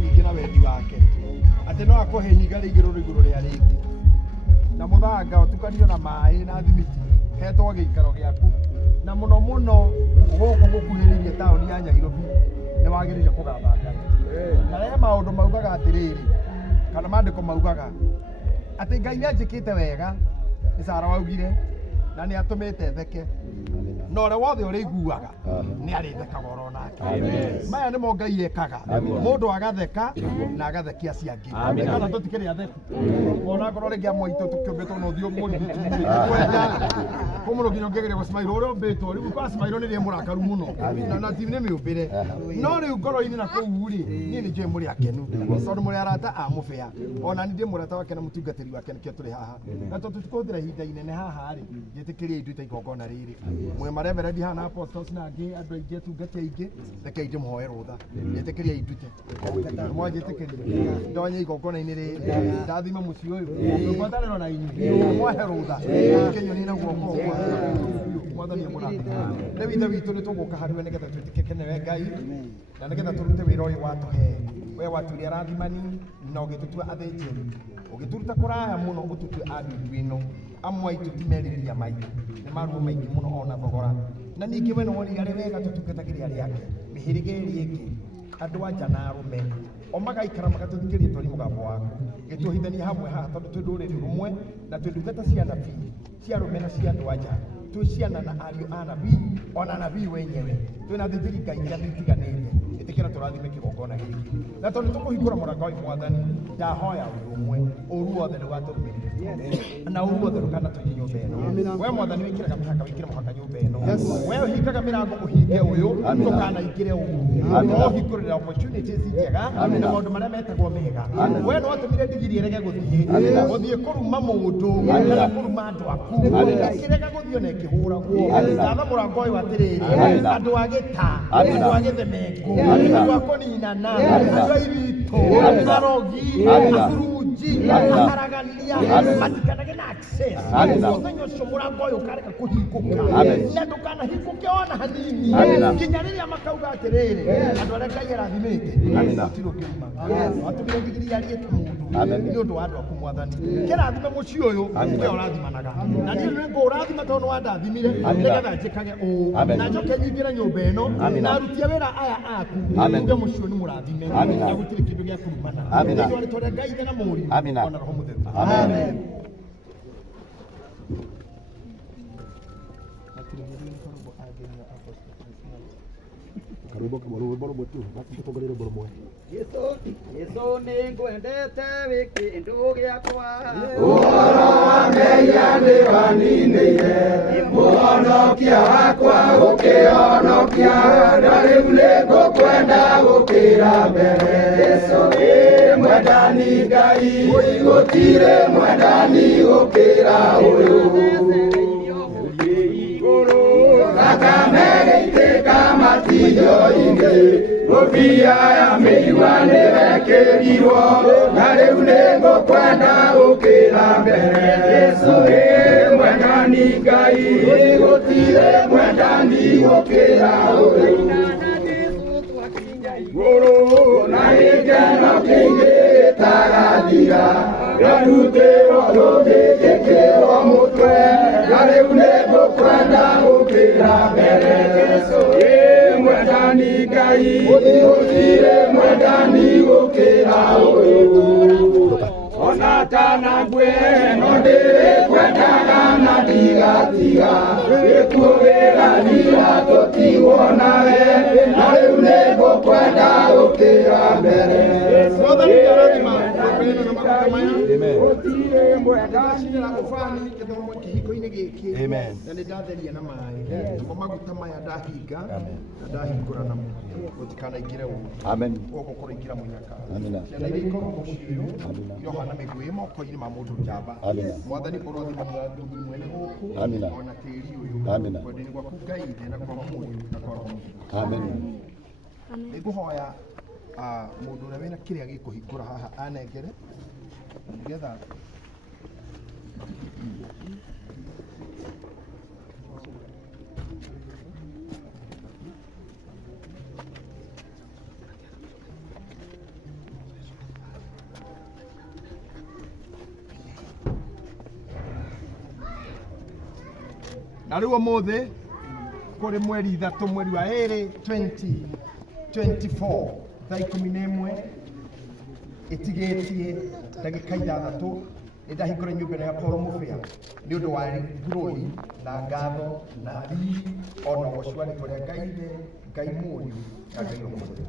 nyingĩ na wendi wake atĩ no akũhe ihiga rĩigĩrũ igũrũ rĩa rĩngĩ na mũthanga ũtukanio na maĩ na thimiti hetwo gĩikaro gĩaku na mũno mũno gũkũ gũkuhĩrĩirie taũni ya Nairobi nĩ wagĩrĩire kũgatha Ngai na rĩrĩa maũndũ maugaga atĩrĩrĩ kana maandĩko maugaga atĩ Ngai nĩanjĩkĩte wega nĩ Sara waugire na nĩ atũmĩte theke na ũrĩa wothe ũrĩiguaga nĩ arĩthekaga oro nake maya nĩmo Ngai ekaga mũndũ agatheka na agathekia cia angĩ kana tũtikĩrĩ atheku ona ngorwo rĩngĩ amwe itũ tũkĩũmbĩtwo na ũthiũ mũritũ kũmũrũ nginya ũngĩgeria gũsmairwo ũrĩa ũmbĩtwo rĩu kwa smairwo nĩ rĩe mũrakaru mũno na ti nĩ mĩũmbĩre no rĩu ngoro-inĩ na kũu rĩ niĩ nĩ njũĩ mũrĩ akenu tondũ mũrĩ arata a Mubea ona niĩ ndĩ mũrata wake na mũtungatĩri wake nĩkĩo tũrĩ haha na tondũ tũtikũhũthĩra ihinda inene haha rĩ njĩtĩkĩriai ndute igongona rĩrĩ mwĩ mareverendi haha na apostles na angĩ andũ aingĩ atungati aingĩ rekei ndĩmũhoe rũtha njĩtĩkĩriai ndute mwanjĩtĩkĩria ndonye igongona-inĩ rĩrĩ ndathime mũciĩ ũyũ ngwatanĩro na inyuĩ mwahe rũtha kĩnyoni na guoko mwathani mũrata rĩu ithe witũ nĩ tũgũka harĩ we nĩgetha twĩtĩkĩke nĩwe Ngai na nĩgetha tũrute wĩra ũyũ watũhe we watuire arathimani na ũgĩtũtua athĩnjĩri ũgĩtũruta kũraya mũno ũtũtue andũ ino amwe aitũ timerirĩria maitũ nĩ maruo maingĩ mũno ona thogora na ningĩ we nĩ wonire arĩ wega tũtungatagĩre arĩa angĩ mĩhĩrĩga ĩrĩa ĩngĩ andũ anja na arũme o magaikara magatũthikĩria twarĩ mũgambo waku gĩtũhithania hamwe haha tondũ twĩ ndũrĩrĩ rũmwe na twĩ ndungata cia anabii cia arũme na cia andũ anja twĩ ciana na ariũ a anabii ona anabii wenyewe twĩ na thithiri Ngai iria itiganĩte ĩtĩkĩra tũrathime kĩgongona gĩkĩ na tondũ tũkũhingũra mũrango wa mwathani ndahoya ũndũ ũmwe ũru wothe ndũgatũrũmĩrĩre na ũru wothe ndũkanatũnye nyũmba ĩno we mwathani wĩkĩraga mĩhaka wĩkĩre mũhaka nyũmba ĩno we ũhingaga mĩrango ũhinge ũyũ ndũkanaingĩre ũru no ũhingũrĩra opportunities njega na maũndũ marĩa metagwo mega we nĩ watũmire ndigiri ĩrege gũthiĩ kũruma mũndũ kana kũruma andũ aku ĩkĩrega gũthiĩ ona ĩkĩhũragwo thatha mũrango ũyũ atĩrĩrĩ andũ a gĩta andũ a gĩthemengu andũ a kũninana andũ a iritũ arogi akurunji aharagania matikanage na access mũthenya ũcio mũrango ũyũ ũkareka kũhingũka na ndũkanahingũke ona hanini nginya rĩrĩa makauga atĩrĩrĩ andũ arĩa Ngai arathimĩte gũtirĩ ũngĩuma watũmire ndigiri yarie ta mũndũ nĩ ũndũ wa andũ aku mwathani kĩrathime mũciĩ ũyũ we ũrathimanaga na niĩ nĩ ngũrathima tondũ nĩ wandathimire nĩgetha njĩkage ũũ na njoke nyingĩre nyũmba ĩno na aruti a wĩra aya aku uge mũciĩ ũyũ nĩ mũrathime na gũtirĩ kĩndũ gĩa kũrumana nĩguo nĩ tondũ Ngai ithe na mũriũ ona roho mũtheru amen. Karibu kama rwĩmbo rũmwe tu tũkongerere rwĩmbo rũmwe. Yesu nĩ ngwendete wĩ kĩndũ gĩakwa ũhoro wa mehia nĩ waninĩire mũhonokia wakwa ũkĩhonokia na rĩu nĩngũkwenda gũkĩra mbere Yesu ĩ mwendani Ngai gũtirĩ mwendani gũkĩra ũyũ thakame gĩitĩka matinjo-inĩ ngũbia ya mĩigua nĩwekĩrirwo na rĩu nĩngũkwenda gũkĩra mbere Yesu ĩ mwendani Ngai gũtirĩ mwendani gũkĩra ũyũ igũrũ na gĩkeno kĩingĩ gĩtagathira garutĩrwo rũgĩkĩrwo mũtwe na rĩu nĩngũkwenda gũkĩra mbere Yesu ĩ mwendani Ngai gũtirĩ mwendani gũkĩra ũyũ ona kana ngwe no ndĩrĩkwendaga na ndigatiga gĩkuũ gĩgathira tũtigwo nawe na rĩu nĩngũkwenda gũkĩra mbere gũtirĩ mwendani ũbani gĩthomo kĩhiko-inĩ gĩkĩ na nĩ ndatheria na maĩ mo maguta maya ndahinga na ndahingũra namo gũtikanaingĩre ũru ũgũkorwo ingĩra mũnyaka ciana iria ikorwo mũciĩ ũyũ irohana mĩguĩ moko-inĩ ma mũndũ njamba mwathani ũrothima mũthuri mwene gũkũ ona tĩri ũyũ kwendeni gwaku Ngai ithe na kwa mũriũ na kwa roho nĩ ngũhoya mũndũ ũrĩa wĩna kĩrĩa gĩkũhingũra haha anengere nĩgetha Na rĩu ũmũthĩ kũrĩ mweri 3 mweri wa 2 2024 thaa 11 ĩtigĩtie ndagĩka 6 nĩndahingũra nyũmba ya Paul Mubea nĩ ũndũ wa ngũrũi na ngatho na rii ona gũcũa nĩ kũrĩa Ngai ithe Ngai mũriũ na Ngai mũriũ.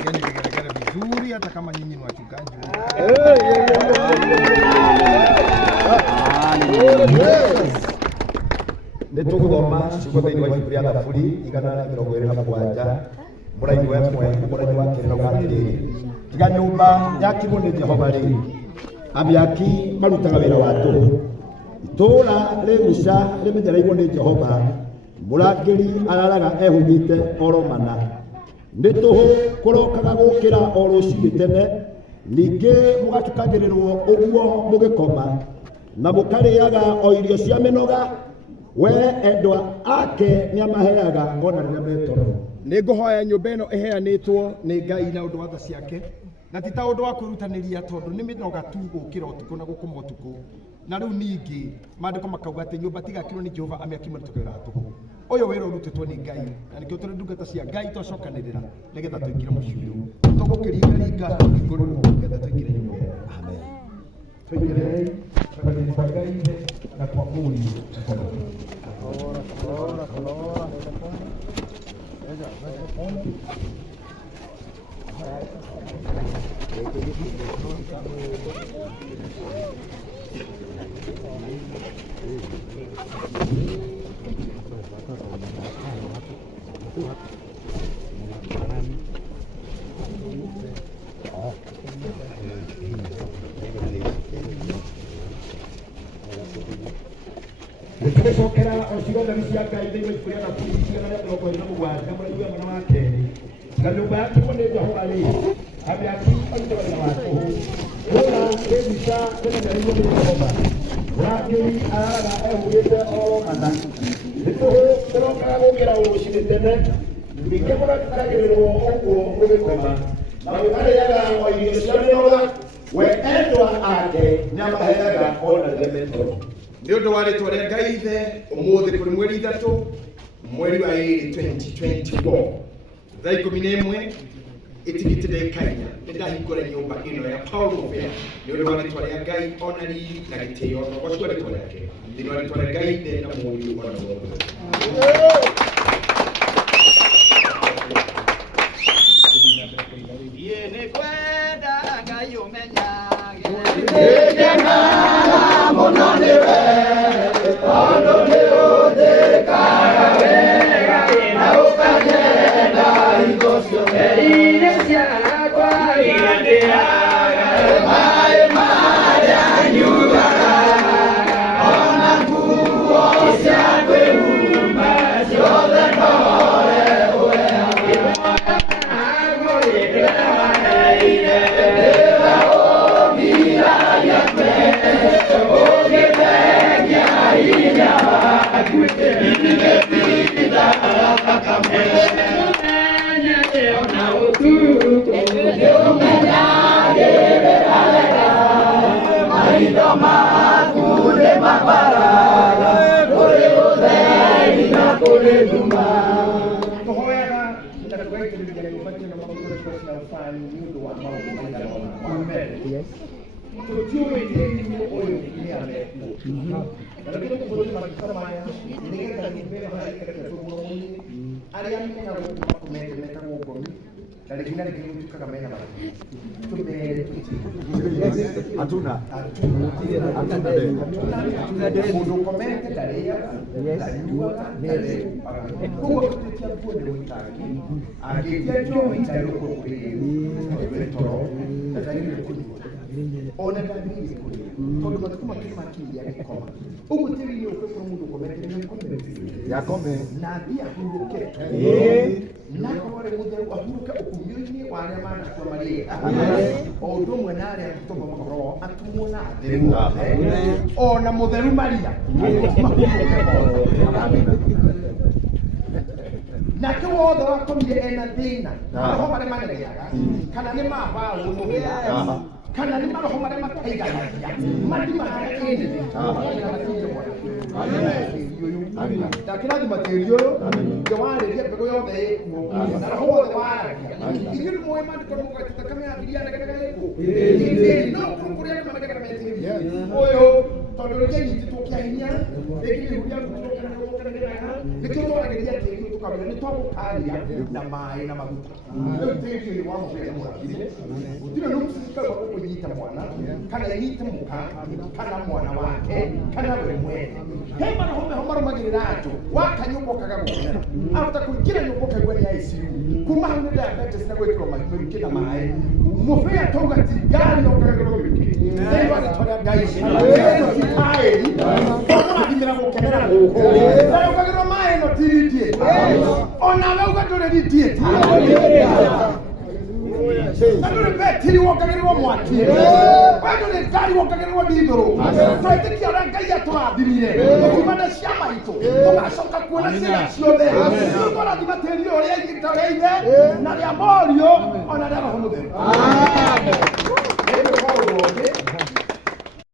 Ngeni vigelegele vizuri hata kama nyinyi ni wachungaji. Nĩtũgũthoma ciugo thĩinĩ wa ibuku rĩa Thaburi 127 mũraini wa ĩmwe mũraini wa kerĩ na atĩrĩrĩ, tiga nyũmba yakirwo nĩ Jehova rĩ, amĩaki marutaga wĩra wa tũhũ. Itũũra rĩguca rĩmenyereirwo nĩ Jehova, mũrangĩri araraga ehumĩte oro mana. Nĩ tũhũ kũrokaga gũkĩra o rũciinĩ tene, ningĩ mũgatukagĩrĩrwo ũguo mũgĩkoma, na mũkarĩaga o irio cia mĩnoga. We endwa ake nĩamaheaga ona rĩrĩa metoro. Nĩngũhoya nyũmba ĩno ĩheanĩtwo nĩ Ngai na ũndũ wa tha ciake, na ti ta ũndũ wa kwĩrutanĩria tondũ nĩ mĩnoga tu gũkĩra ũtukũ na gũkoma ũtukũ. Na rĩu ningĩ maandĩko makauga atĩ nyũmba tigakirwo nĩ Jehova amĩaki marutaga wĩra wa tũhũ. Ũyũ wĩra ũrutĩtwo nĩ Ngai, na nĩkĩo tũrĩ ndungata cia Ngai twacokanĩrĩra nĩgetha tũingĩre mũciĩ ũyũ. Tũgũkĩringaringa igũrũ nĩgetha tũingĩre nyũmba ĩyo. Amen. Tũingĩre kwa Ngai na kwa mũriũ. Tũgĩcokera ciugo cia Ngai thĩinĩ wa ibuku rĩa Thaburi 127 mũraini wa mwena wa kerĩ. Na nyũmba yakirwo nĩ Jehova rĩ, amĩaki marutaga wĩra wa tũhũ. Itũũra rĩguca rĩmenyereirwo nĩ Jehova, mũrangĩri araraga ehumĩte oro mana. Nĩ tũhũ kũrokaga gũkĩra o rũciinĩ tene, ningĩ mũgatukagĩrĩrwo ũguo mũgĩkoma, na mũkarĩaga o irio cia mĩnoga. We endwa ake nĩamaheaga ona rĩrĩa metoro. Nĩ ũndũ wa rĩtwa rĩa Ngai ithe ũmũthĩ kũrĩ mweri 3 mweri wa 2 2024 thaa 11 ĩtigĩtie ndagĩka 4 nĩndahingũra nyũmba ĩno ya Paul Mubea nĩ ũndũ wa rĩtwa rĩa Ngai ona riri na gĩtĩo na gũcua rĩtwa rĩake thĩinĩ wa rĩtwa rĩa Ngai ithe na mũriũ ona mũriũ. Yakome na dia huruke na kwa mutheru ahuruke ukumio-ini wa arĩa manakua marĩ o ũndũ ũmwe na arĩa tũtũma makoro atumwo na atheru ona mũtheru Maria nake wothe wakomire ena thĩna roho marĩa maneregaga kana nĩ mabaũ mũhĩa kana nĩ maroho marĩa mataiganagia mathima harĩa kĩndĩ ndakĩrathima tĩri ũyũ nĩ warĩria mbegũ yothe ĩkuo na roho wothe waragia inyuĩ nĩ mũĩ maandĩko nĩ mũgati thakame yabiria nĩgetha gĩkũ no kũrĩa andũ manegera metĩria ũyũ tondũ rĩngĩ nyitĩtwo kĩa hinya rĩngĩ mĩhuria nĩkĩo twaragĩria tĩri ũyũ tũkamenya nĩ twagũkaria na maĩ na maguta rĩu tĩri ũyũ wa mũbea mũrakire gũtirĩ nũgũcikarwo gũkũnyita mwana kana nyite mũka kana mwana wake kana we mwene he maroho meho marũmagĩrĩra andũ waka nyũmba ũkaga gũkenera ahota kũingĩra nyũmba ũkaigua nĩ ICU kuma hau nĩ diabetes na gwĩkĩrwo mĩrukĩ na maĩ mũbea tauga ti ngari ũkagĩrwo mĩrukĩ thĩinĩ wa rĩtwa rĩa Ngai thibitarĩ ũrathimĩra gũkenera gũkũ na ũkagĩrwo maĩ ĩno ti radiator onawe uga ndũrĩ radiator Andũ betiri wongagĩrĩrwo mwaki andũ nĩ ngari wongagĩrĩrwo ndithũrũ twetĩkia ũrĩa Ngai atũrathimire tũkimana ciama itũ tũgacoka kuona ciĩga ciothe tũrathima tĩri ũrĩa ithe na rĩa morio ona rĩa roho mũtheru